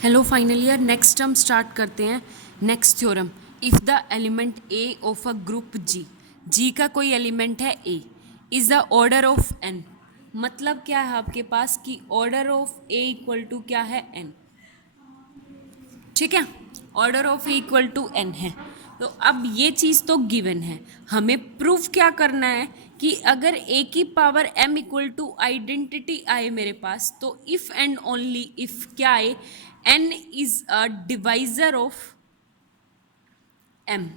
Hello final year. Next हम start करते हैं next theorem. If the element A of a group G, G का कोई element है A, is the order of n. मतलब क्या है आपके पास कि order of A equal to क्या है एन। ठीक है, order of A equal to n है। तो अब ये चीज़ तो गिवन है, हमें प्रूफ क्या करना है कि अगर ए की power m equal to identity आए मेरे पास, तो इफ़ एंड ओनली इफ़ क्या आए, n is a divisor of m.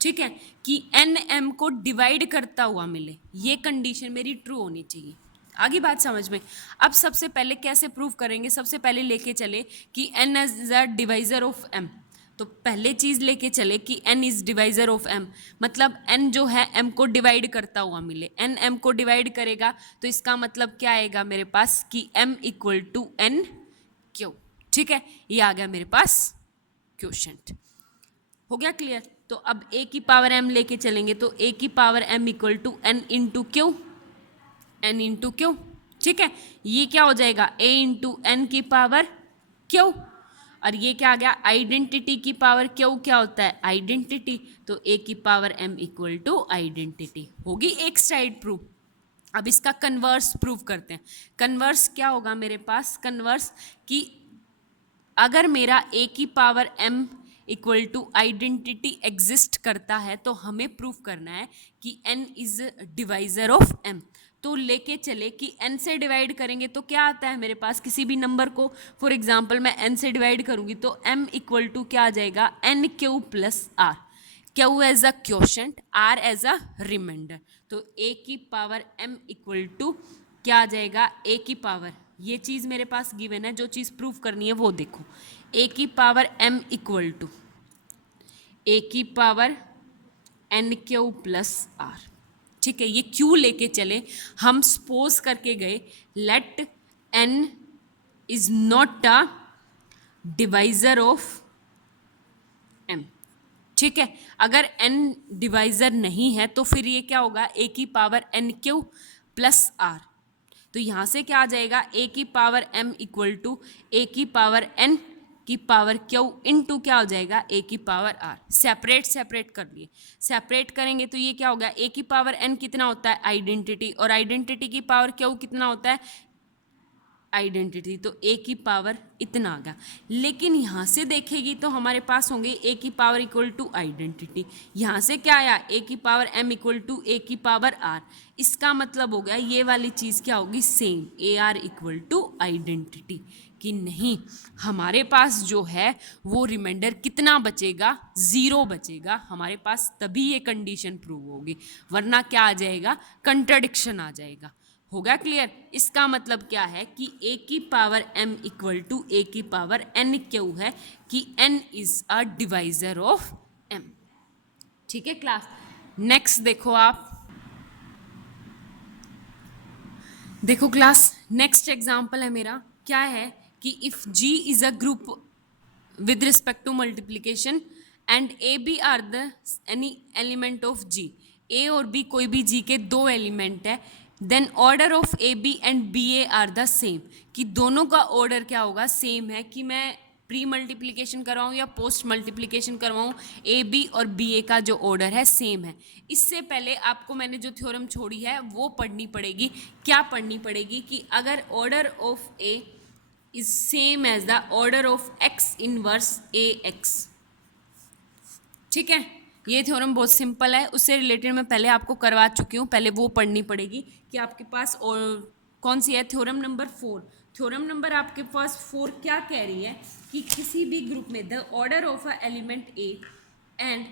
ठीक है, कि एन एम को डिवाइड करता हुआ मिले, ये कंडीशन मेरी ट्रू होनी चाहिए। आगे बात समझ में। अब सबसे पहले कैसे प्रूव करेंगे, सबसे पहले लेके चले कि n is a divisor of m. तो पहले चीज लेके चले कि n is divisor of m, मतलब एन जो है एम को डिवाइड करता हुआ मिले। एन एम को डिवाइड करेगा तो इसका मतलब क्या आएगा मेरे पास कि m equal to n q. ठीक है, ये आ गया मेरे पास क्वोशंट। हो गया क्लियर। तो अब ए की पावर एम लेके चलेंगे तो ए की power m equal to n into q, n into q. ठीक है, ये क्या हो जाएगा ए इंटू एन की पावर क्यू, और ये क्या आ गया आइडेंटिटी की पावर क्यू। क्या होता है आइडेंटिटी, तो ए की power m equal to identity. होगी एक साइड प्रूफ। अब इसका कन्वर्स प्रूव करते हैं। कन्वर्स क्या होगा मेरे पास, कन्वर्स कि अगर मेरा ए की power m equal to identity exist करता है तो हमें प्रूफ करना है कि n is divisor of m. तो लेके चले कि एन से डिवाइड करेंगे तो क्या आता है मेरे पास, किसी भी नंबर को फॉर एग्जांपल मैं एन से डिवाइड करूंगी तो एम इक्वल टू क्या आ जाएगा n q plus r. Q as a quotient, r as a remainder. तो ए की पावर एम इक्वल टू क्या आ जाएगा ए की पावर, ये चीज़ मेरे पास गिवन है, जो चीज़ प्रूफ करनी है वो देखो। ए की power m equal to a की power n q plus r. ठीक है, ये क्यू लेके चले, हम सपोज करके गए let n is not a divisor of m. ठीक है, अगर n डिवाइजर नहीं है तो फिर ये क्या होगा ए की power n q plus r. तो यहां से क्या आ जाएगा ए की power m equal to a की पावर n की पावर क्यू इनटू क्या हो जाएगा ए की पावर r। सेपरेट सेपरेट कर लिए, सेपरेट करेंगे तो ये क्या होगा ए की पावर n कितना होता है आइडेंटिटी, और आइडेंटिटी की पावर क्यू कितना होता है आइडेंटिटी। तो ए की पावर इतना आ गया। लेकिन यहाँ से देखेगी तो हमारे पास होंगे ए की पावर इक्वल टू आइडेंटिटी। यहाँ से क्या आया ए की power m equal to a की पावर आर। इसका मतलब हो गया ये वाली चीज़ क्या होगी same, a r equal to identity. कि नहीं, हमारे पास जो है वो रिमाइंडर कितना बचेगा, ज़ीरो बचेगा हमारे पास, तभी ये कंडीशन प्रूव होगी, वरना क्या आ जाएगा कंट्राडिक्शन आ जाएगा। होगा क्लियर। इसका मतलब क्या है कि a की power m equal to a की पावर n क्यों है कि n is a divisor of m। ठीक है क्लास। नेक्स्ट देखो आप, देखो क्लास नेक्स्ट एग्जांपल है मेरा, क्या है कि if g is a group with respect to multiplication and a b are the any element of g, a और b कोई भी g के दो एलिमेंट है, then order of A b and b a are the same, कि दोनों का order क्या होगा सेम है, कि मैं प्री मल्टीप्लिकेशन करवाऊँ या पोस्ट मल्टीप्लिकेशन करवाऊँ, ए बी और बी ए का जो ऑर्डर है सेम है। इससे पहले आपको मैंने जो थ्योरम छोड़ी है वो पढ़नी पड़ेगी। क्या पढ़नी पड़ेगी कि अगर order of A is same as the order of x inverse ax। ठीक है, ये थ्योरम बहुत सिंपल है, उससे रिलेटेड मैं पहले आपको करवा चुकी हूँ, पहले वो पढ़नी पड़ेगी। कि आपके पास और कौन सी है थ्योरम नंबर 4। थ्योरम नंबर आपके पास 4 क्या कह रही है कि किसी भी ग्रुप में the order of a element a and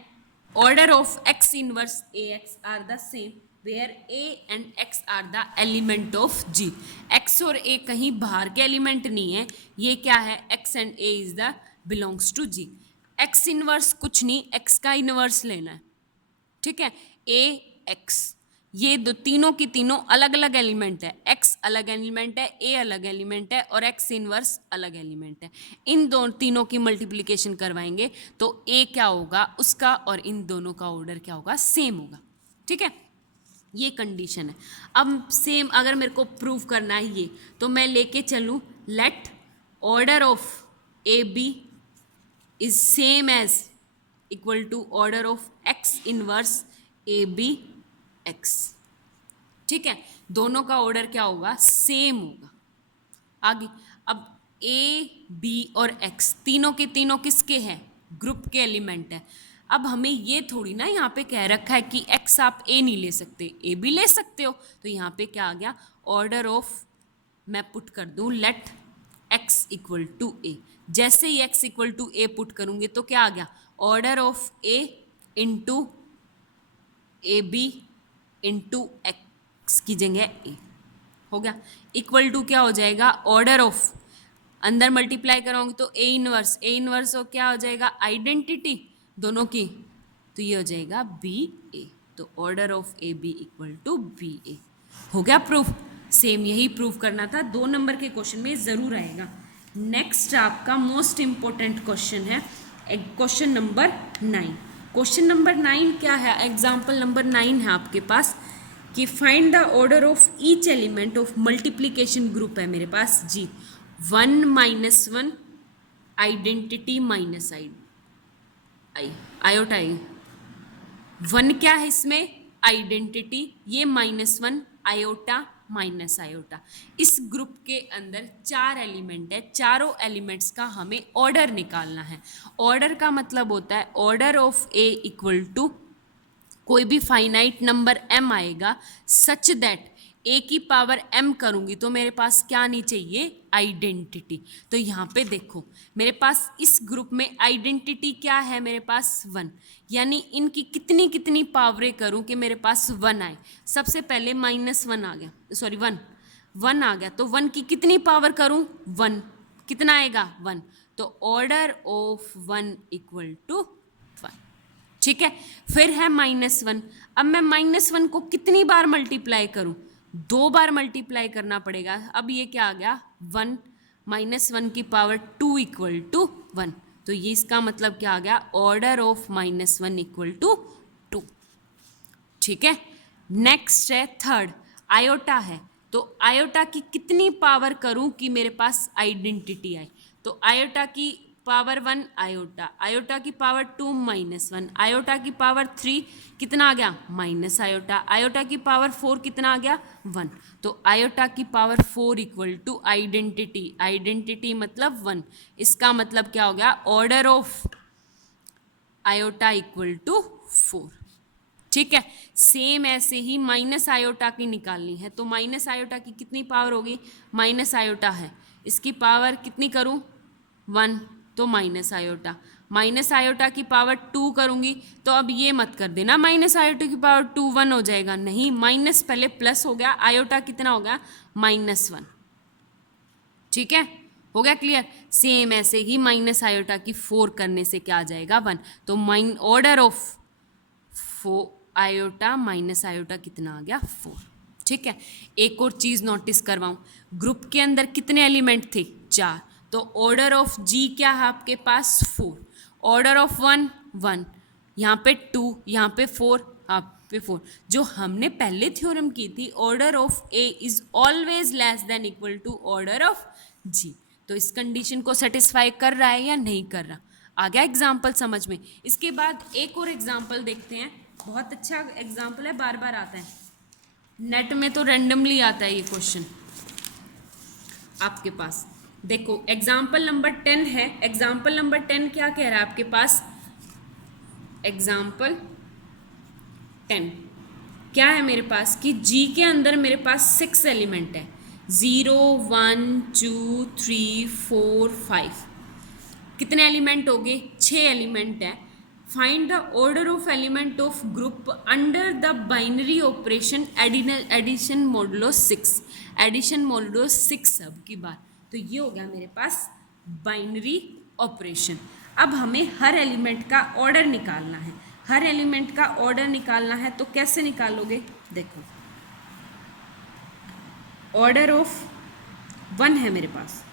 order of x inverse ax are the same where a and x are the element of G। x और a कहीं बाहर के एलिमेंट नहीं है, ये क्या है x and a is the belongs to G। x inverse कुछ नहीं, x का इनवर्स लेना है। ठीक है, a x, ये दो तीनों की तीनों अलग अलग एलिमेंट है, x अलग एलिमेंट है, a अलग एलिमेंट है और x इनवर्स अलग एलिमेंट है। इन दो तीनों की मल्टीप्लिकेशन करवाएंगे तो a क्या होगा उसका और इन दोनों का ऑर्डर क्या होगा सेम होगा। ठीक है, ये कंडीशन है। अब सेम अगर मेरे को प्रूव करना है ये, तो मैं लेके चलूँ let order of A b is same as equal to order of x inverse a b x. ठीक है, दोनों का ऑर्डर क्या होगा, सेम होगा। आगे, अब ए बी और एक्स तीनों के तीनों किसके हैं, ग्रुप के एलिमेंट है। अब हमें ये थोड़ी ना यहाँ पे कह रखा है कि एक्स आप ए नहीं ले सकते, ए भी ले सकते हो। तो यहाँ पे क्या आ गया, ऑर्डर ऑफ, मैं पुट कर दूँ let x equal to A. जैसे ही x equal to A put करूँगी तो क्या आ गया, order of A into A B into x की जगह ए हो गया। इक्वल टू क्या हो जाएगा, ऑर्डर ऑफ, अंदर मल्टीप्लाई कराऊंगी तो ए इनवर्स और क्या हो जाएगा, आइडेंटिटी दोनों की, तो ये हो जाएगा बी ए। तो order of A B equal to B A हो गया प्रूफ। सेम यही प्रूफ करना था, 2 नंबर के क्वेश्चन में ज़रूर आएगा। नेक्स्ट आपका मोस्ट इंपॉर्टेंट क्वेश्चन है क्वेश्चन नंबर 9। क्वेश्चन नंबर 9 क्या है, एग्जाम्पल नंबर 9 है आपके पास कि find the order of each element of multiplication group है मेरे पास जी। 1 माइनस 1 आइडेंटिटी माइनस आयोटा आई। 1 क्या है इसमें, आइडेंटिटी, ये -1 आयोटा माइनस आयोटा। इस ग्रुप के अंदर 4 एलिमेंट है, चारों एलिमेंट्स का हमें ऑर्डर निकालना है। ऑर्डर का मतलब होता है order of A equal to कोई भी फाइनाइट नंबर m आएगा सच दैट a की पावर m करूँगी तो मेरे पास क्या आनी चाहिए, आइडेंटिटी। तो यहाँ पे देखो मेरे पास इस ग्रुप में आइडेंटिटी क्या है, मेरे पास 1, यानी इनकी कितनी कितनी पावरें करूँ कि मेरे पास 1 आए। सबसे पहले -1 आ गया, सॉरी 1 आ गया, तो 1 की कितनी पावर करूँ, 1, कितना आएगा 1, तो ऑर्डर ऑफ 1 इक्वल टू 1। ठीक है, फिर है -1। अब मैं -1 को कितनी बार मल्टीप्लाई करूं, 2 बार मल्टीप्लाई करना पड़ेगा। अब ये क्या आ गया, 1 -1 की पावर 2 इक्वल टू 1। तो ये इसका मतलब क्या आ गया, ऑर्डर ऑफ -1 इक्वल टू 2। ठीक है, नेक्स्ट है थर्ड, आयोटा है। तो आयोटा की कितनी पावर करूं कि मेरे पास आइडेंटिटी आए, तो आयोटा की पावर 1 आयोटा, आयोटा की पावर 2 -1, आयोटा की पावर 3 कितना आ गया, माइनस आयोटा, आयोटा की पावर 4 कितना आ गया, 1। तो आयोटा की power 4 equal to identity, identity मतलब 1। इसका मतलब क्या हो गया, order of iota equal to 4। ठीक है, सेम ऐसे ही माइनस आयोटा की निकालनी है। तो माइनस आयोटा की कितनी पावर होगी, माइनस आयोटा है, इसकी पावर कितनी करूं, 1, तो माइनस आयोटा की पावर 2 करूंगी, तो अब ये मत कर देना माइनस आयोटा की पावर 2 1 हो जाएगा, नहीं, माइनस पहले प्लस हो गया, आयोटा कितना हो गया, -1। ठीक है, हो गया क्लियर। सेम ऐसे ही माइनस आयोटा की 4 करने से क्या आ जाएगा, 1। तो order of 4 iota minus iota कितना आ गया, 4। ठीक है, एक और चीज़ नोटिस करवाऊँ, ग्रुप के अंदर कितने एलिमेंट थे, 4। तो ऑर्डर ऑफ जी क्या है आपके पास, 4। ऑर्डर ऑफ 1 यहाँ पे 2, यहाँ पे 4, यहाँ पे 4। जो हमने पहले थ्योरम की थी, order of A is always less than equal to order of G. तो इस कंडीशन को सेटिस्फाई कर रहा है या नहीं कर रहा, आ गया एग्जाम्पल समझ में। इसके बाद एक और एग्जाम्पल देखते हैं, बहुत अच्छा एग्जाम्पल है, बार बार आता है नेट में, तो रैंडमली आता है ये क्वेश्चन आपके पास। देखो एग्जाम्पल नंबर 10 है। एग्जाम्पल नंबर 10 क्या कह रहा है आपके पास, एग्जाम्पल 10 क्या है मेरे पास कि जी के अंदर मेरे पास 6 एलिमेंट है, 0 1 2 3 4 5। कितने एलिमेंट हो गए, 6 एलिमेंट है। Find the order of element of group under the binary operation addition modulo 6, addition modulo 6 सब की बात। तो ये हो गया मेरे पास बाइनरी ऑपरेशन। अब हमें हर एलिमेंट का ऑर्डर निकालना है। हर एलिमेंट का ऑर्डर निकालना है तो कैसे निकालोगे, देखो ऑर्डर ऑफ 1 है मेरे पास,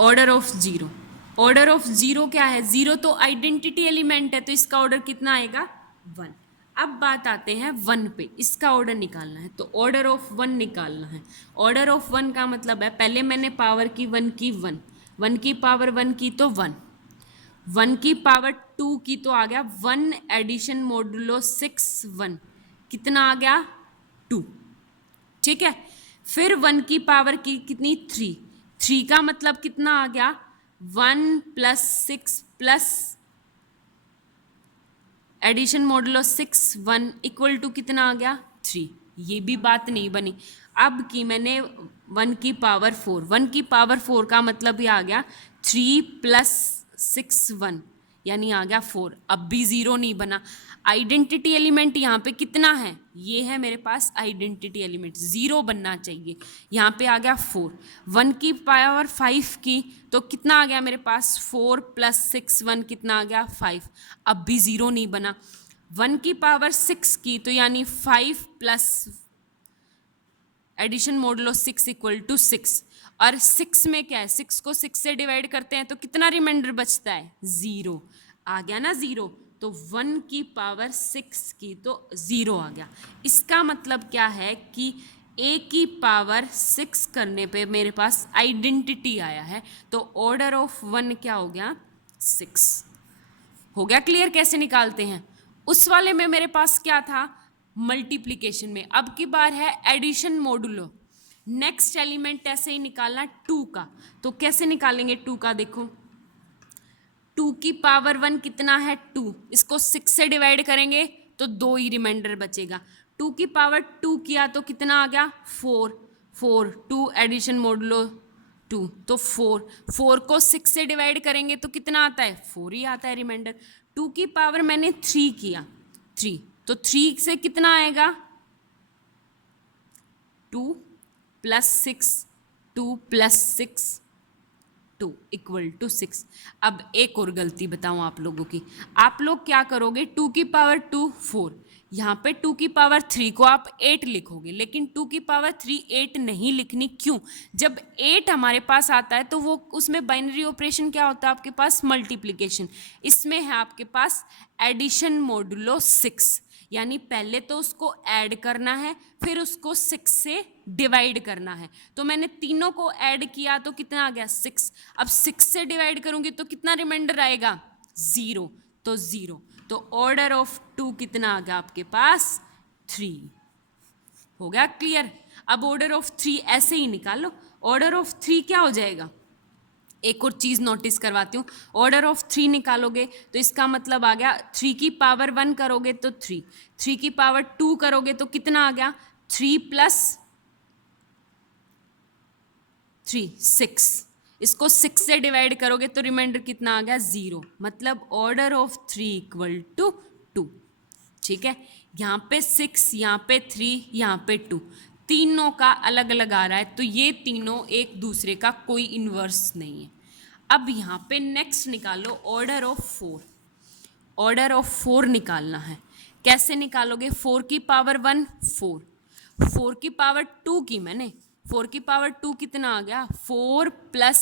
ऑर्डर ऑफ 0, ऑर्डर ऑफ 0 क्या है, 0 तो आइडेंटिटी एलिमेंट है, तो इसका ऑर्डर कितना आएगा, 1। अब बात आते हैं 1 पे, इसका ऑर्डर निकालना है, तो ऑर्डर ऑफ 1 निकालना है। ऑर्डर ऑफ 1 का मतलब है, पहले मैंने पावर की 1 की 1, 1 की पावर 1 की तो 1, 1 की पावर 2 की तो आ गया 1 एडिशन मोडुलो 6 1, कितना आ गया 2, ठीक है। फिर 1 की पावर की कितनी 3, 3 का मतलब कितना आ गया 1 plus 6 plus addition modulo 6 1 equal to कितना आ गया 3, ये भी बात नहीं बनी। अब की मैंने 1 की पावर 4, 1 की पावर 4 का मतलब ये आ गया 3 प्लस 6 1, यानी आ गया 4, अब भी ज़ीरो नहीं बना। आइडेंटिटी एलिमेंट यहाँ पे कितना है, ये है मेरे पास आइडेंटिटी एलिमेंट, ज़ीरो बनना चाहिए। यहाँ पे आ गया 4, 1 की पावर 5 की तो कितना आ गया मेरे पास 4 प्लस 6 1, कितना आ गया 5, अब भी ज़ीरो नहीं बना। 1 की पावर 6 की तो यानी 5 plus addition modulo 6 equal to 6, और 6 में क्या है, 6 को 6 से डिवाइड करते हैं तो कितना रिमाइंडर बचता है 0, आ गया ना 0, तो 1 की पावर 6 की तो 0 आ गया। इसका मतलब क्या है कि a की पावर 6 करने पे मेरे पास आइडेंटिटी आया है, तो ऑर्डर ऑफ 1 क्या हो गया 6, हो गया क्लियर कैसे निकालते हैं। उस वाले में मेरे पास क्या था मल्टीप्लिकेशन में, अब की बार है एडिशन मोडुलो। नेक्स्ट एलिमेंट ऐसे ही निकालना 2 का, तो कैसे निकालेंगे 2 का, देखो 2 की पावर 1 कितना है 2, इसको 6 से डिवाइड करेंगे तो 2 ही रिमाइंडर बचेगा। 2 की पावर 2 किया तो कितना आ गया 4, 4 2 एडिशन मोडुलो 2, तो 4, 4 को 6 से डिवाइड करेंगे तो कितना आता है 4 ही आता है रिमाइंडर। 2 की पावर मैंने 3 किया 3, तो 3 से कितना आएगा 2 प्लस 6, 2 प्लस 6 2 इक्वल टू 6। अब एक और गलती बताऊं आप लोगों की, आप लोग क्या करोगे 2 की पावर 2 4, यहाँ पे 2 की पावर 3 को आप 8 लिखोगे, लेकिन 2 की पावर 3 8 नहीं लिखनी, क्यों, जब 8 हमारे पास आता है तो वो उसमें बाइनरी ऑपरेशन क्या होता है आपके पास मल्टीप्लिकेशन, इसमें है आपके पास एडिशन मोडुलो 6, यानी पहले तो उसको ऐड करना है फिर उसको 6 से डिवाइड करना है। तो मैंने तीनों को ऐड किया तो कितना आ गया 6, अब 6 से डिवाइड करूंगी तो कितना रिमाइंडर आएगा 0, तो 0, तो ऑर्डर ऑफ 2 कितना आ गया आपके पास 3, हो गया क्लियर। अब ऑर्डर ऑफ 3 ऐसे ही निकालो, ऑर्डर ऑफ 3 क्या हो जाएगा, एक और चीज़ नोटिस करवाती हूँ, ऑर्डर ऑफ 3 निकालोगे तो इसका मतलब आ गया 3 की पावर 1 करोगे तो 3, 3 की पावर 2 करोगे तो कितना आ गया 3 प्लस 3 6, इसको 6 से डिवाइड करोगे तो रिमाइंडर कितना आ गया 0, मतलब ऑर्डर ऑफ 3 इक्वल टू 2, ठीक है। यहाँ पे 6, यहाँ पे 3, यहाँ पे 2, तीनों का अलग अलग आ रहा है, तो ये तीनों एक दूसरे का कोई इन्वर्स नहीं है। अब यहाँ पे नेक्स्ट निकालो ऑर्डर ऑफ 4, ऑर्डर ऑफ 4 निकालना है, कैसे निकालोगे 4 की पावर 1 4, 4 की पावर 2 की मैंने 4 की पावर 2 कितना आ गया 4 प्लस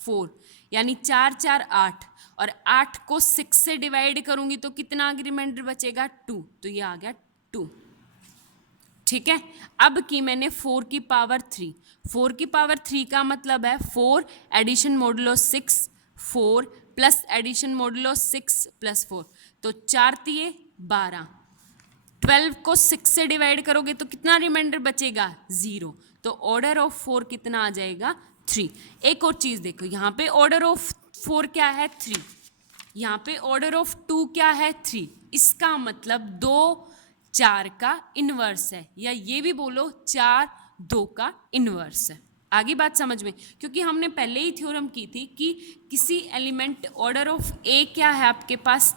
4, यानी 4 4 8, और 8 को 6 से डिवाइड करूंगी तो कितना रिमाइंडर बचेगा 2, तो ये आ गया 2, ठीक है। अब की मैंने 4 की पावर 3, 4 की पावर 3 का मतलब है 4 addition modulo 6 4 plus addition modulo 6 plus 4, तो 4 तिये 12, 12 को 6 से डिवाइड करोगे तो कितना रिमाइंडर बचेगा 0, तो ऑर्डर ऑफ 4 कितना आ जाएगा 3। एक और चीज़ देखो, यहाँ पे ऑर्डर ऑफ 4 क्या है 3, यहाँ पे ऑर्डर ऑफ 2 क्या है 3, इसका मतलब 2 4 का इन्वर्स है, या ये भी बोलो 4 2 का इन्वर्स है। आगे बात समझ में, क्योंकि हमने पहले ही थ्योरम की थी कि किसी एलिमेंट ऑर्डर ऑफ ए क्या है आपके पास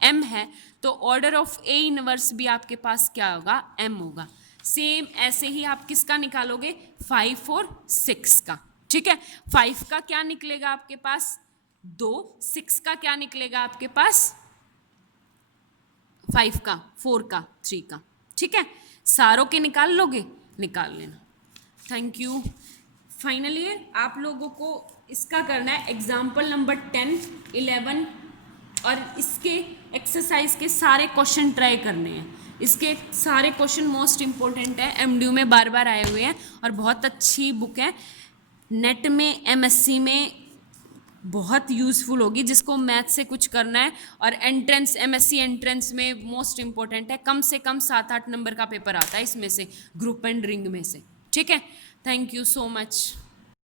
m है, तो ऑर्डर ऑफ ए इनवर्स भी आपके पास क्या होगा m होगा। सेम ऐसे ही आप किसका निकालोगे 5 और 6 का, ठीक है। 5 का क्या निकलेगा आपके पास 2, 6 का क्या निकलेगा आपके पास 5 का 4 का 3 का, ठीक है। सारों के निकाल लोगे, निकाल लेना। Thank you. फाइनली आप लोगों को इसका करना है एग्जाम्पल नंबर 10 11 और इसके एक्सरसाइज के सारे क्वेश्चन ट्राई करने हैं। इसके सारे क्वेश्चन मोस्ट इंपॉर्टेंट है, एमडीयू में बार बार आए हुए हैं और बहुत अच्छी बुक है। नेट में एमएससी में बहुत यूज़फुल होगी जिसको मैथ से कुछ करना है, और एंट्रेंस एमएससी एंट्रेंस में मोस्ट इंपॉर्टेंट है, कम से कम 7-8 नंबर का पेपर आता है इसमें से, ग्रुप एंड रिंग में से। ठीक है, थैंक यू सो मच।